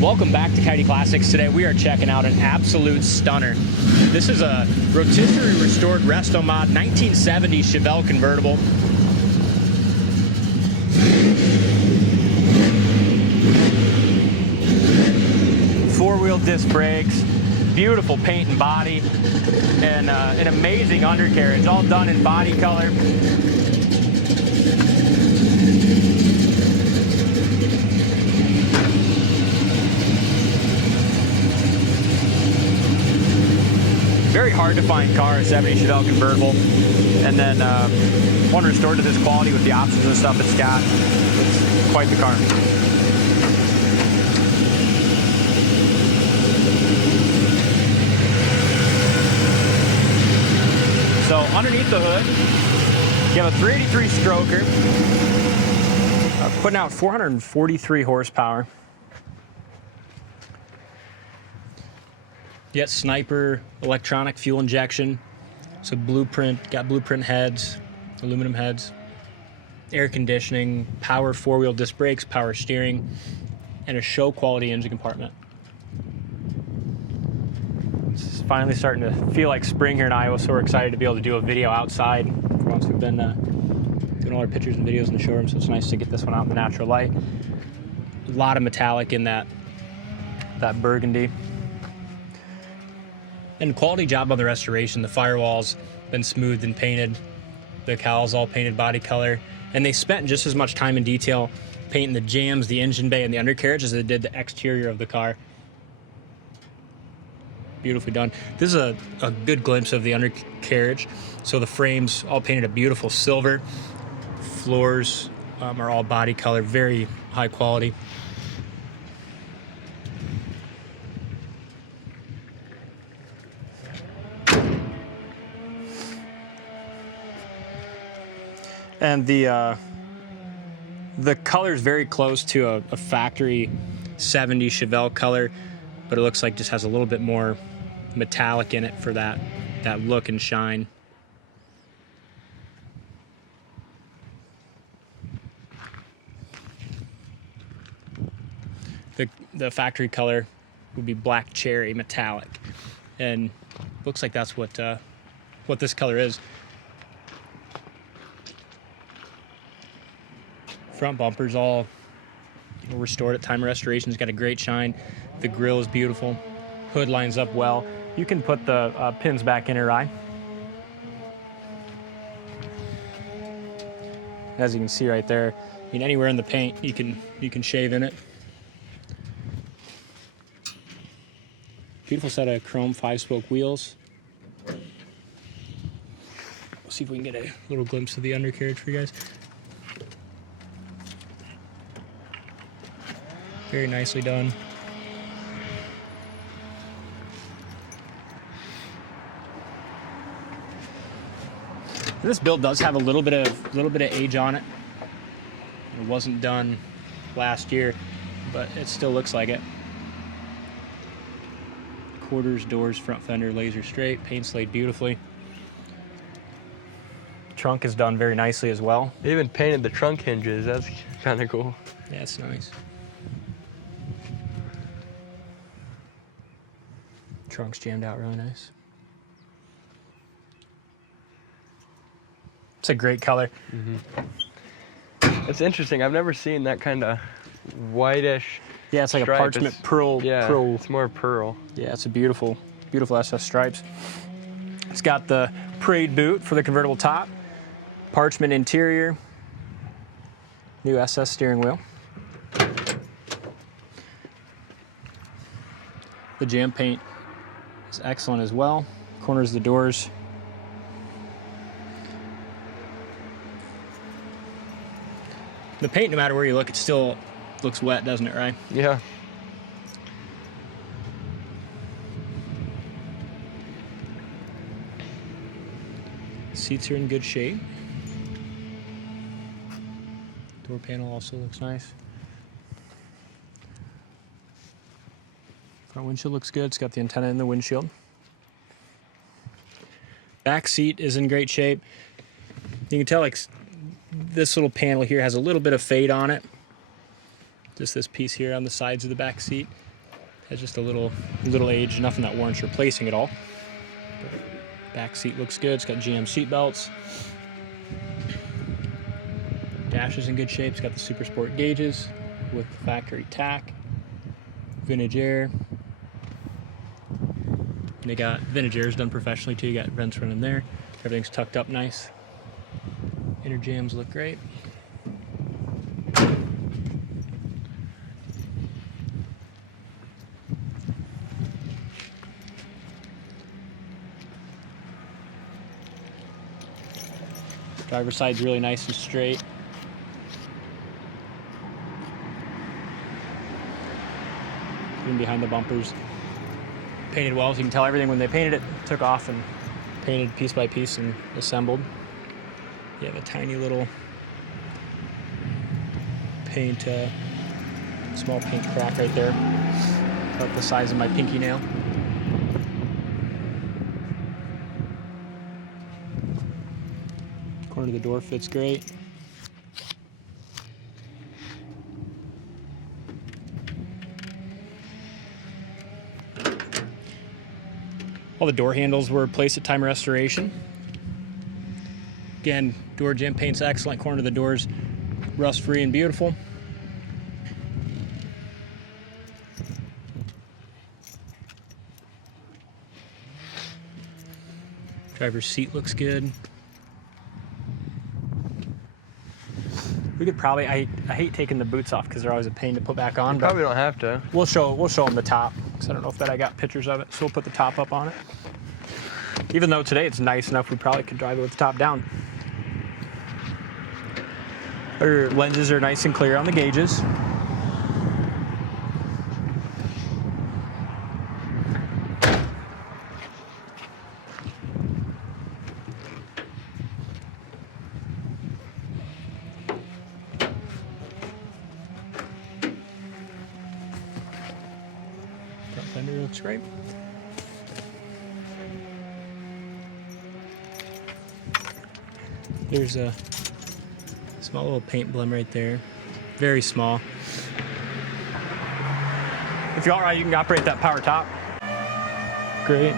Welcome back to Coyote Classics. Today we are checking out an absolute stunner. This is a rotisserie restored Restomod 1970 Chevelle Convertible. Four-wheel disc brakes, beautiful paint and body, and an amazing undercarriage, all done in body color. Very hard to find car, a 70 Chevelle Convertible, and then one restored to this quality with the options and stuff it's got. It's quite the car. So underneath the hood, you have a 383 stroker, putting out 443 horsepower. You got Sniper electronic fuel injection, so got blueprint heads, aluminum heads, air conditioning, power four-wheel disc brakes, power steering, and a show quality engine compartment. It's finally starting to feel like spring here in Iowa, so we're excited to be able to do a video outside. For once, we've been doing all our pictures and videos in the showroom, so it's nice to get this one out in the natural light. A lot of metallic in that burgundy. And quality job on the restoration. The firewall's been smoothed and painted. The cowl's all painted body color. And they spent just as much time in detail painting the jambs, the engine bay, and the undercarriage as they did the exterior of the car. Beautifully done. This is a good glimpse of the undercarriage. So the frame's all painted a beautiful silver. Floors are all body color, very high quality. And the color is very close to a factory 70 Chevelle color, but it looks like just has a little bit more metallic in it for that look and shine. The factory color would be black cherry metallic, and looks like that's what this color is. Front bumper's all restored at time of restoration. It's got a great shine. The grille is beautiful. Hood lines up well. You can put the pins back in her eye. As you can see right there, I mean, anywhere in the paint you can shave in it. Beautiful set of chrome 5-spoke wheels. We'll see if we can get a little glimpse of the undercarriage for you guys. Very nicely done. This build does have a little bit of age on it. It wasn't done last year, but it still looks like it. Quarters, doors, front fender, laser straight, paint slayed beautifully. Trunk is done very nicely as well. They even painted the trunk hinges. That's kind of cool. Yeah, it's nice. Trunk's jammed out really nice. It's a great color. It's interesting. I've never seen that kind of whitish. Yeah, it's like stripe. a parchment pearl. Yeah, pearl. it's more pearl. Yeah, it's a beautiful SS stripes. It's got the parade boot for the convertible top, parchment interior, new SS steering wheel. The jam paint is excellent as well. Corners of the doors. The paint, no matter where you look, it still looks wet, doesn't it, right? Yeah. Seats are in good shape. Door panel also looks nice. Front windshield looks good. It's got the antenna in the windshield. Back seat is in great shape. You can tell like this little panel here has a little bit of fade on it. Just this piece here on the sides of the back seat. Has just a little age, nothing that warrants replacing at all. Back seat looks good. It's got GM seat belts. Dash is in good shape. It's got the Super Sport gauges with the factory Tach. Vintage air. They got vintage airs done professionally too. You got vents running there. Everything's tucked up nice. Inner jams look great. Driver's side's really nice and straight. Even behind the bumpers. Painted well, so you can tell everything when they painted it, took off and painted piece by piece and assembled. You have a tiny little paint, small paint crack right there, about the size of my pinky nail. Corner of the door fits great. All the door handles were placed at time of restoration. Again, door gem paint's excellent. Corner of the doors, rust-free and beautiful. Driver's seat looks good. We could probably, I hate taking the boots off because they're always a pain to put back on. You probably don't have to. We'll show them the top, because I don't know if I got pictures of it, so we'll put the top up on it. Even though today it's nice enough, we probably could drive it with the top down. Our lenses are nice and clear on the gauges. Front fender looks great. There's a small little paint blem right there. Very small. If you're all right, you can operate that power top. Great.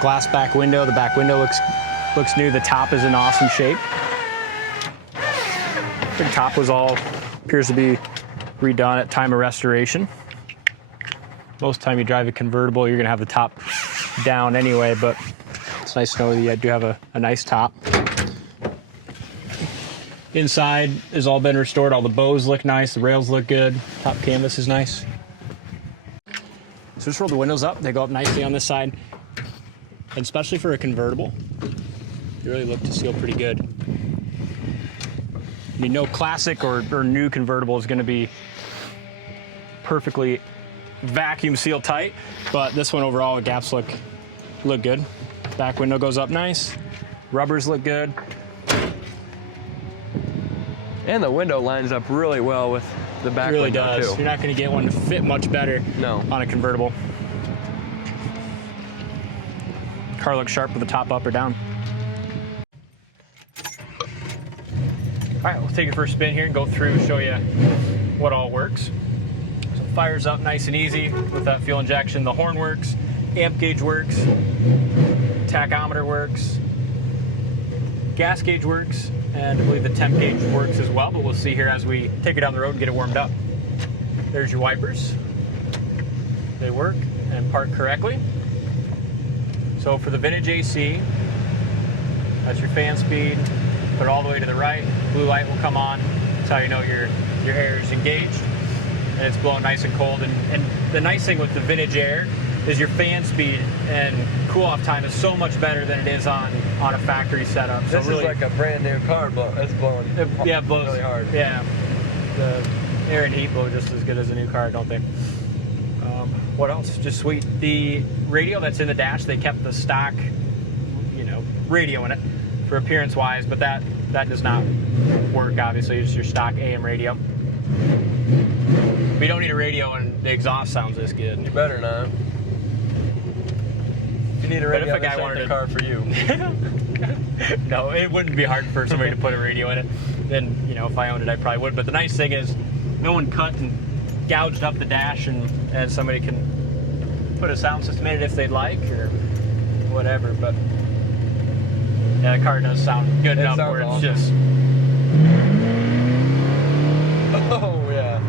Glass back window. The back window looks new. The top is in awesome shape. The top was all appears to be redone at time of restoration. Most time you drive a convertible, you're gonna have the top down anyway, but it's nice to know that you do have a nice top. Inside has all been restored. All the bows look nice, the rails look good, top canvas is nice. So just roll the windows up. They go up nicely on this side. And especially for a convertible, they really look to seal pretty good. I mean, no classic or new convertible is gonna be perfectly vacuum seal tight, but this one overall, the gaps look good. Back window goes up nice. Rubbers look good. And the window lines up really well with the back It really window does. too. You're not going to get one to fit much better on a convertible. Car looks sharp with the top up or down. All right, we'll take it for a spin here and go through and show you what all works. So fires up nice and easy with that fuel injection. The horn works, amp gauge works, tachometer works, gas gauge works, and I believe the temp gauge works as well, but we'll see here as we take it down the road and get it warmed up. There's your wipers. They work and park correctly. So for the vintage AC, that's your fan speed. Put it all the way to the right. Blue light will come on. That's how you know your air is engaged. And it's blowing nice and cold. And the nice thing with the vintage air is your fan speed and cool off time is so much better than it is on a factory setup. So this really, is like a brand new car. It's blowing it blows really hard. Yeah. The air and heat blow just as good as a new car, don't they? What else? Just sweet. The radio that's in the dash, they kept the stock, radio in it for appearance wise, but that does not work, obviously. It's your stock AM radio. We don't need a radio and the exhaust sounds this good. You better not. You need a radio. But if a guy wanted the car for you. No, it wouldn't be hard for somebody to put a radio in it. Then, you know, if I owned it, I probably would. But the nice thing is, no one cut and gouged up the dash, and somebody can put a sound system in it if they'd like, or whatever. But yeah, the car does sound good enough where it's just. Oh yeah,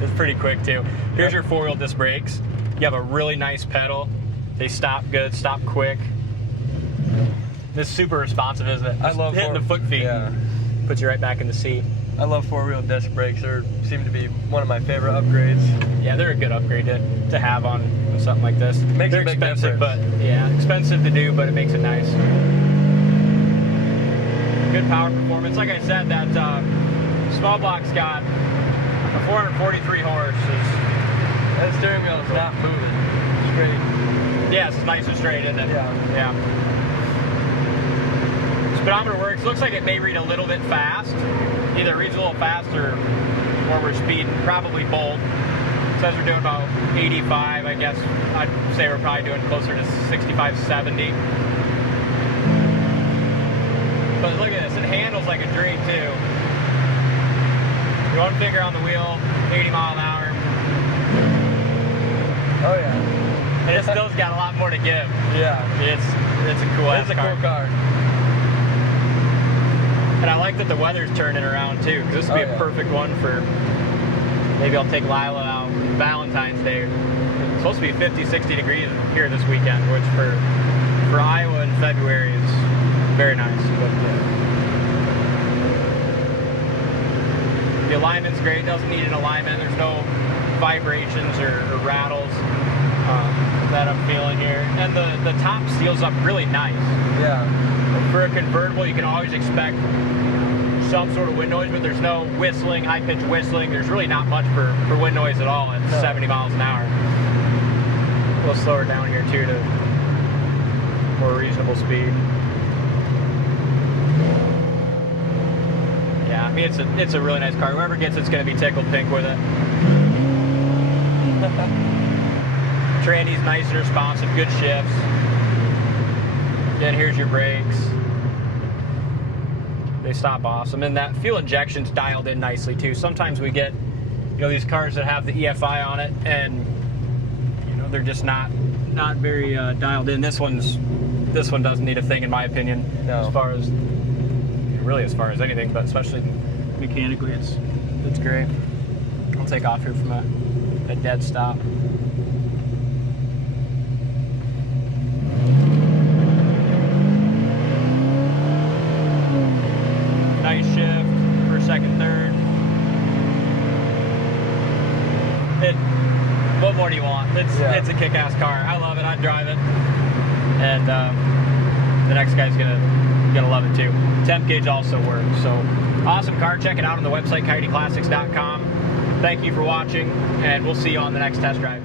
it's pretty quick too. Here's your 4-wheel disc brakes. You have a really nice pedal. They stop good, stop quick. This is super responsive, isn't it? I love hitting the foot feet. Yeah. Puts you right back in the seat. I love 4-wheel disc brakes. They seem to be one of my favorite upgrades. Yeah, they're a good upgrade to have on something like this. Makes they're a big expensive, difference. but yeah, expensive to do, but it makes it nice. Good power performance. Like I said, that small block's got a 443 horses. That steering wheel is not moving. Straight. Yeah, it's nice and straight, isn't it? Yeah. Speedometer works. Looks like it may read a little bit fast. Either reads a little fast or more we're speeding. Probably both. Says we're doing about 85. I guess I'd say we're probably doing closer to 65, 70. But look at this. It handles like a dream too. One finger on the wheel, 80 mile an hour. Oh yeah. And it still's got a lot more to give. Yeah. It's a cool It's a cool car. And I like that the weather's turning around too, because this would be a perfect one for, maybe I'll take Lila out Valentine's Day. It's supposed to be 50, 60 degrees here this weekend, which for Iowa in February is very nice. But, the alignment's great, doesn't need an alignment. There's no vibrations or rattles that I'm feeling here. And the top seals up really nice. Yeah. For a convertible, you can always expect some sort of wind noise, but there's no whistling, high-pitched whistling. There's really not much for wind noise at all at 70 miles an hour. We'll slow her down here too to more reasonable speed. Yeah, I mean it's a really nice car. Whoever gets it's going to be tickled pink with it. Tranny's nice and responsive, good shifts. Then here's your brakes. They stop awesome, and that fuel injection's dialed in nicely too. Sometimes we get, you know, these cars that have the EFI on it, and you know they're just not very dialed in. This one doesn't need a thing in my opinion. No. As far as anything, but especially mechanically, it's great. I'll take off here from a dead stop. Nice shift, first, second, third. What more do you want? It's a kick-ass car. I love it. I drive it, and the next guy's gonna love it too. Temp gauge also works. So awesome car. Check it out on the website coyoteclassics.com. Thank you for watching, and we'll see you on the next test drive.